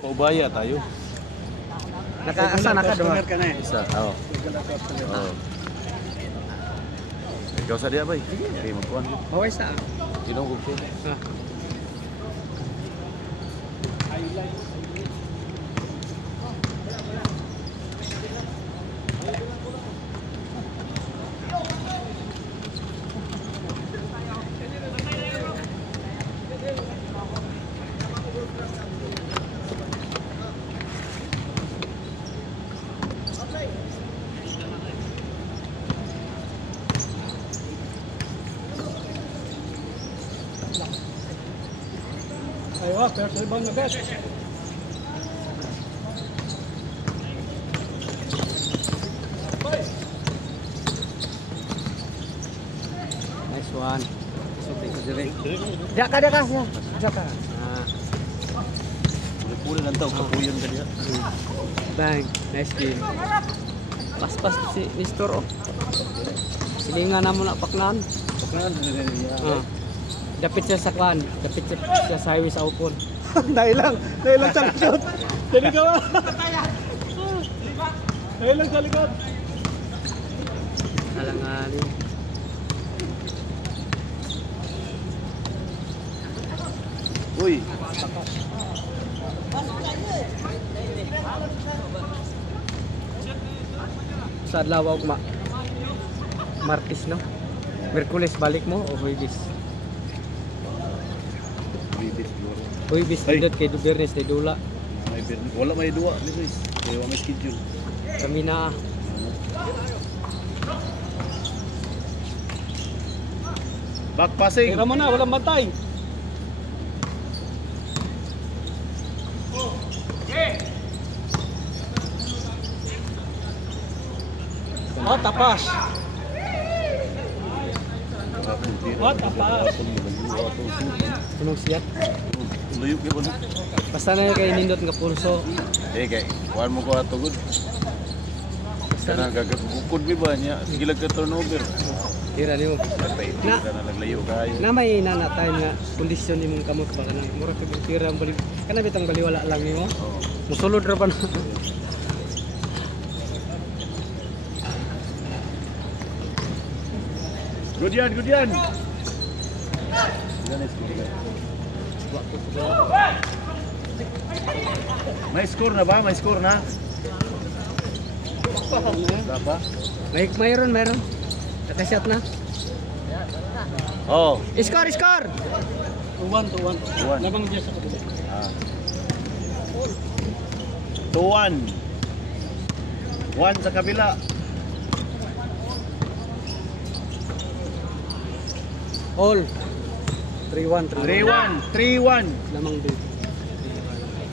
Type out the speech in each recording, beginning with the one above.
Paubaya tayo. Naka dua. Isa. Oo. Oo. Ikaw sa dia bay. Kay magkuan. Maway sa. Tinungog ko. Aywa, pero sa ibang na bet. Nice one. Daka siya. Daka. Pula lang tao kapuyon ka diha. Bang, nice game. Pas si Mister oh. Silingan na mo na paknan. Dapit siya sa kwan, dapit siya sa highway sa upon. Dahil lang sa likod. Dali ka ba? Dahil lang sa likod. Alanganin. Uy. Sa adlaw og Martes no? Merkules balik mo o Huwebes? Huwebes dito kay Bernes tay dula. Wala may dua ni guys. Kaya wala may schedule. Kami na Back passing. Tira mo na, walang matay. Oh, tapas. Oh, tapas. punong siya. Luyo kay bono. Basta na kay nindot nga pulso. Kay kuan mo ko ato gud. Kana gagabukod mi ba niya? Sige lang ka turnover. Tira nimo. Na naglayo kayo. Na may nanatay nga kondisyon nimong kamot ba kana mura kay tira bali. Kana bitang baliwala lang nimo. Musulod ra pa na. Good yan. May score na ba? May score na? Berapa? Mayroon. Nakashot na. Oh. Score! 2-1. Labang dyan sa kabila. 2-1. 1 sa kabila. All. 3-1. 3-1. Lamang din.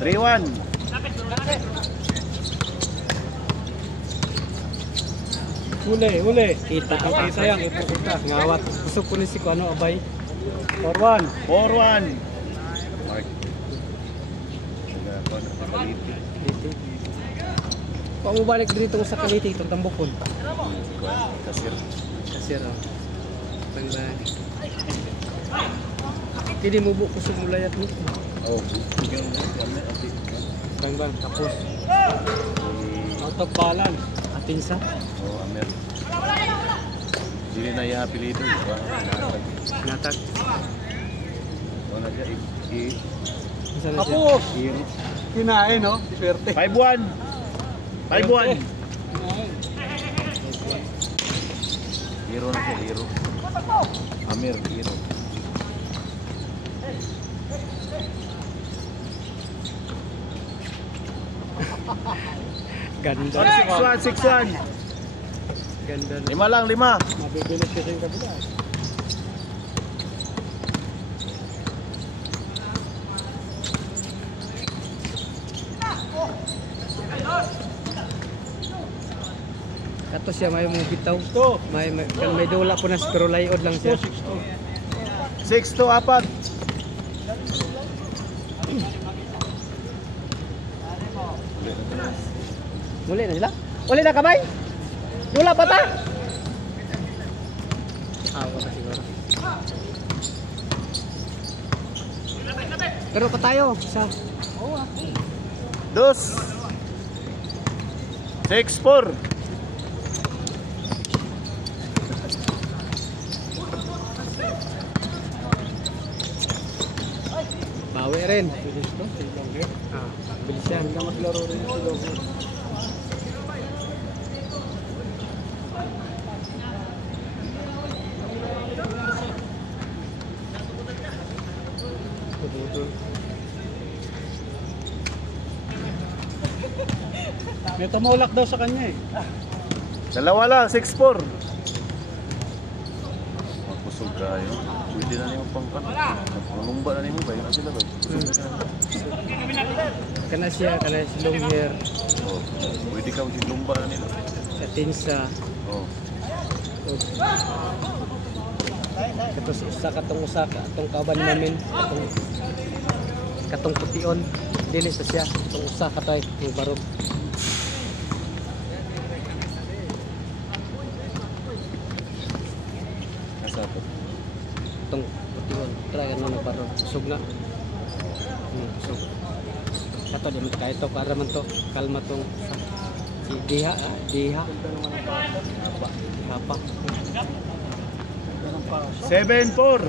3-1. Huli. Kita Yan, ipukita. ngawat. Gusto ko ni si ano abay. 4-1. 4-1. Mark. Pa mo balik dito sa Kaliti itong tambokon. Kasir. Kasir oh. Bang. Hindi mo buko sa mulayat mo. Oh. Bang tapos. Out of balance. Atin sa. Oh, Amer. Dili na iya apelido, di ba? Natag. Oh, na siya. Isa na siya. Tapos. Kinain, no? Swerte. 5-1. 5-1. Hero na siya, hero. Amir, hero. Ganda. 6-1. Ganda. 5 lang, 5. Mabibilis kasi yung kabila. Kato siya may mga bitaw. 6-2. May dula po na pero layod lang siya. 6-2, 4. Muli na sila? Uli na kamay? Dula pa ta? Wala siguro. Pero pa tayo sa Dos. 6-4. Bawi rin. Ah, bilis yan. Maglaro rin si Lobo. May tumulak daw sa kanya eh. Dalawa lang, 6-4. Magpusog kayo. Pwede na niyo pangkat. Nagpulumba na niyo ba? Yun na sila ba? Kana siya, kana si long hair. Oh. Pwede ka magsilumba na nila. Sa tinsa. Oh. Katos usa katong kaban namin. Katong pution. Dili sa siya. Katong usa katay. Yung barog. Nasa to. Katong pution. Try ano na barog. Usog na. Usog. Kato di man kaya to. Para man to. Kalma tong si Diha. Diha. Apa? 7-4.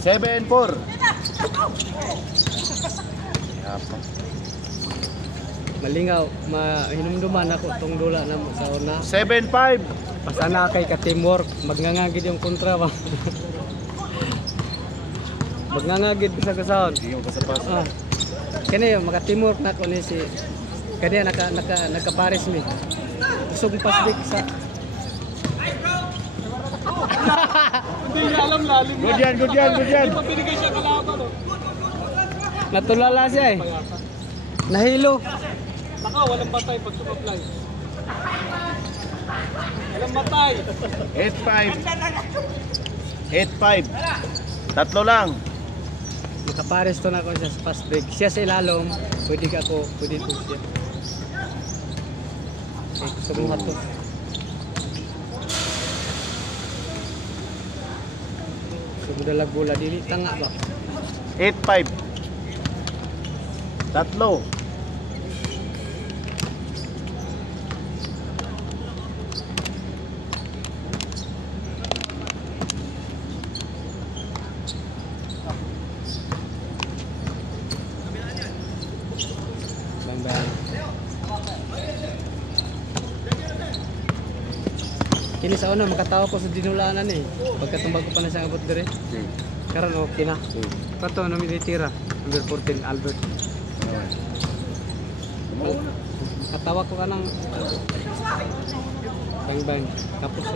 7-4. Apa? Malingaw, mahinumduman ako tong dula na mo sa una. 7-5. Pasana kay ka teamwork, magngangagid yung kontra ba. Magngangagid sa kasaon. Sige mo kasapas. Ah. Kani maka teamwork na ko ni si kani naka-pares mi. Usog pasdik sa Hindi niya alam lalim Good yan, good yan, good yan. Hindi pa binigay siya kalaban oh. natulala siya eh. Nahilo. Naka, walang batay pag sumablay. Walang batay. 8-5. Tatlo lang. Nakapares to na ko siya sa fast break. Siya sa ilalom, pwede ka ako, pwede po siya. Okay, gusto mo hato. Gusto mo dalag bola, dili tanga ba? 8-5. Tatlo. Bang. Kini sa una makatawa ko sa dinulanan eh. Pagkatumbag ko pa na siya abot dire. Karon okay na. Kato na militira. Number 14 Albert. Katawa ko ka ng bang. Tapos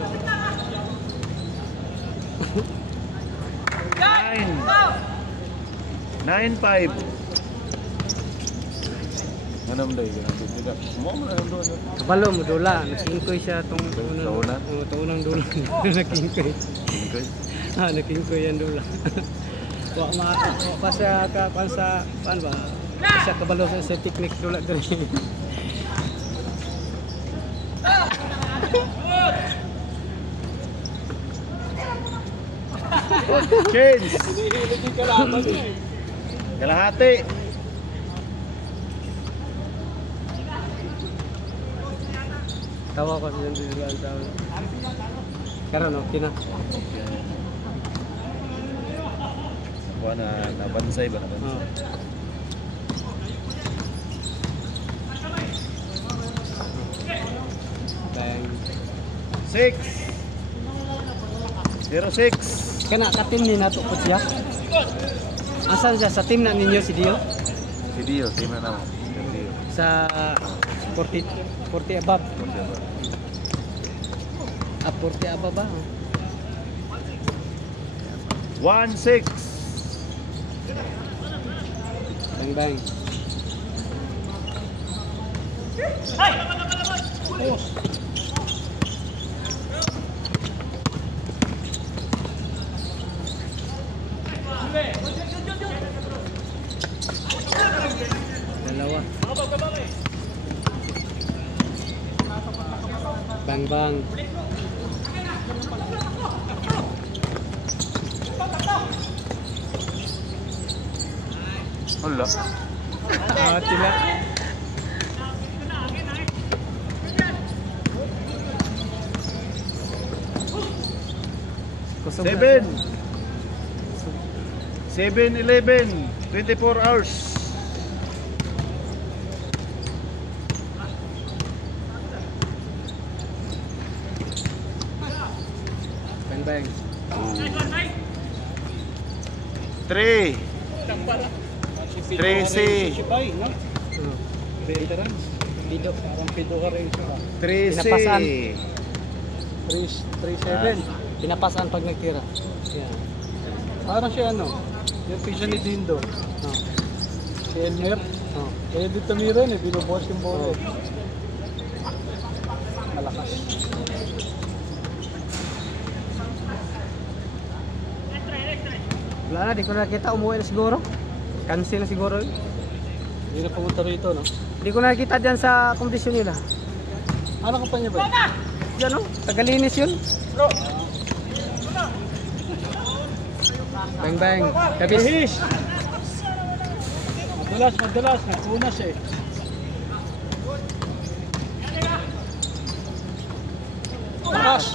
9-5. Manam day ganun juga. Mo man ang doon. kabalo mo dula. Nakingkoy siya tong Taunan? Taunang dula. Nakingkoy. Okay. Nakingkoy yan dula. Wa pa siya ka sa paan ba? Siya kabalo sa technique dula dire. Change. Hinihilig yung kalaban eh. Kalahati. Tawa ko sa dula ang tao. Karon okay na. Kuha na nabansay ba naman? Oh. Bang. 6-0-6. Kana ka-team ni nato po siya. Asan siya sa team na ninyo si Dio? Si Dio, team na naman. Si Dio. Sa 40 above. Kunti ba? 40 above ba? 1-6. Bang. Dalawa. Bang. Hala. Awat sila. Kusog na 7. siya. 7-11. 24 hours. Bang bang. 3. 3C. Sipay, no? Hmm. Veteran. Bido. Parang pito ka rin siya. 3C. Pinapasan. 3-7. Pinapasan pag nagtira. Yan. Parang siya ano, yung pisa ni Dindo. Oh. Si Elmer. Oh. Kaya dito tumira eh, binubukas yung bola. Oh. Malakas. Wala na, di ko nakita. Umuwi na siguro. Cancel na siguro yun. Hindi na pumunta rito, no? Di ko nakita dyan sa kondisyon nila. Ano kampanya ba? Yan o, tagalinis yun. Bang bang. Kabis. Bihis! Madalas, nakunas eh. Lakas!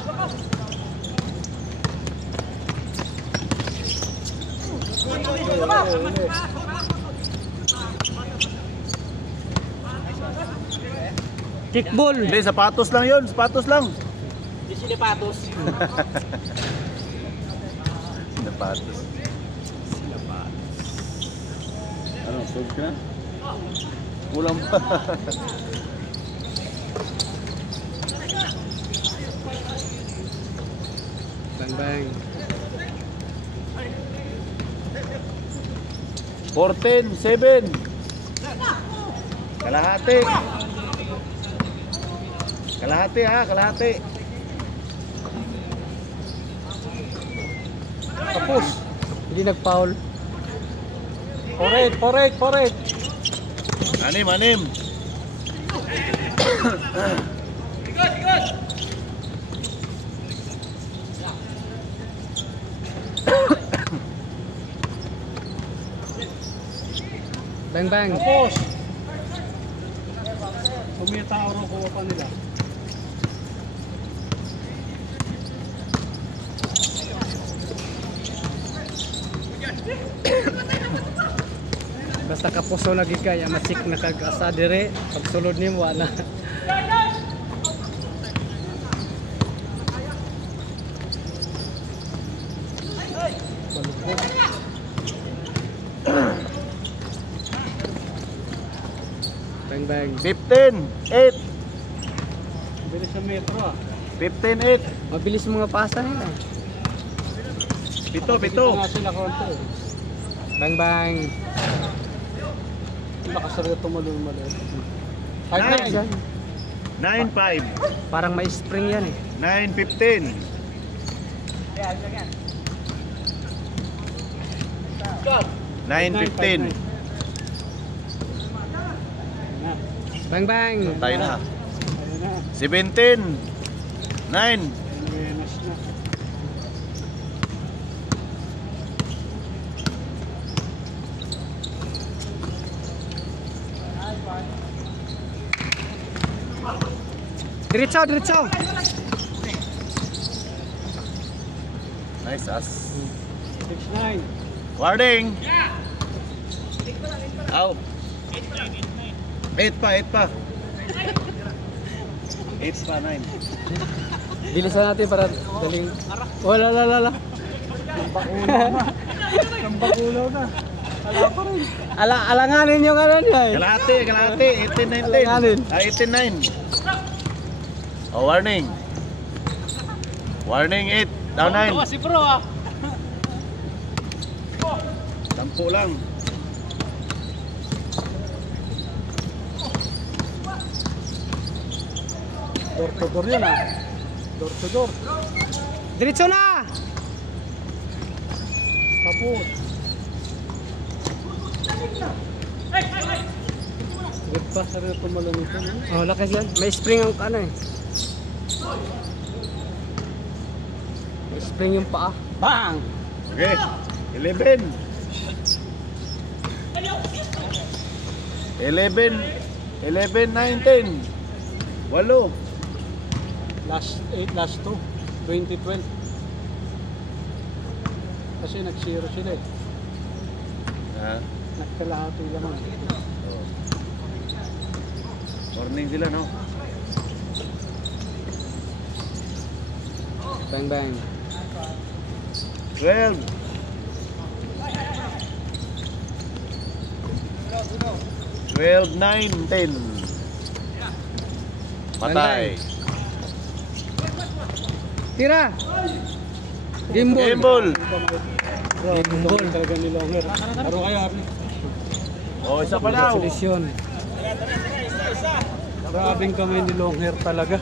Kickball. Hindi, sapatos lang yun. Sapatos lang. Di sila patos. Sapatos. Ano, sub ka na? Kulang pa. Bang bang. 14-7. Kalahati. Kalahati ha, kalahati. Tapos. Hindi nag-foul. 4-8. Anim. Bang bang. Tapos. Kumita ako kuha pa nila. Basta kapuso lagi kaya masik na kag-asa dire. Pag sulod nimo wala. Bang bang. 15-8. Bilis sa metro ah. 15-8. Mabilis mga pasa nila. Pito. Dito nga sila konti eh. Bang bang. Lakas rin tumalon-malon. Nine. 9. 9-5. Parang may spring yan eh. 9-15. Stop! 9-15. Bang bang. Tayo na. Ayun na. 17. 9. Menos na. Diretso. Nice as. 6-9. Warning. Out. 8 pa. 8 pa, 9. Bilisan natin para daling. Wala. Tambakulaw na. Wala pa rin. Alanganin yung ano niya eh. Kalahati. 18-19. 18-9. Oh, warning. Warning 8. Down 9. Si Bro ah. 10 lang. Door to door yun ah. Door to door. Diretso na. Tapos. Nagpas na rin tumalon ito. No? Oh, lakas yan. May spring ang ano eh. May spring yung paa. Bang! Okay. 11. 11, 9, 10. 8. Last 8, last 2. 2012. Kasi nag-zero sila eh. Ha? Nagkalahati lamang. Oh. Morning sila, no? Bang bang. 12. 12, 9, 10. Patay. Tira. Gimbal. Gimbal. Gimbal talaga ni Longer. Aro kayo, Arnie. Oh, isa pa daw. Congratulations. Grabing kamay ni Longer talaga.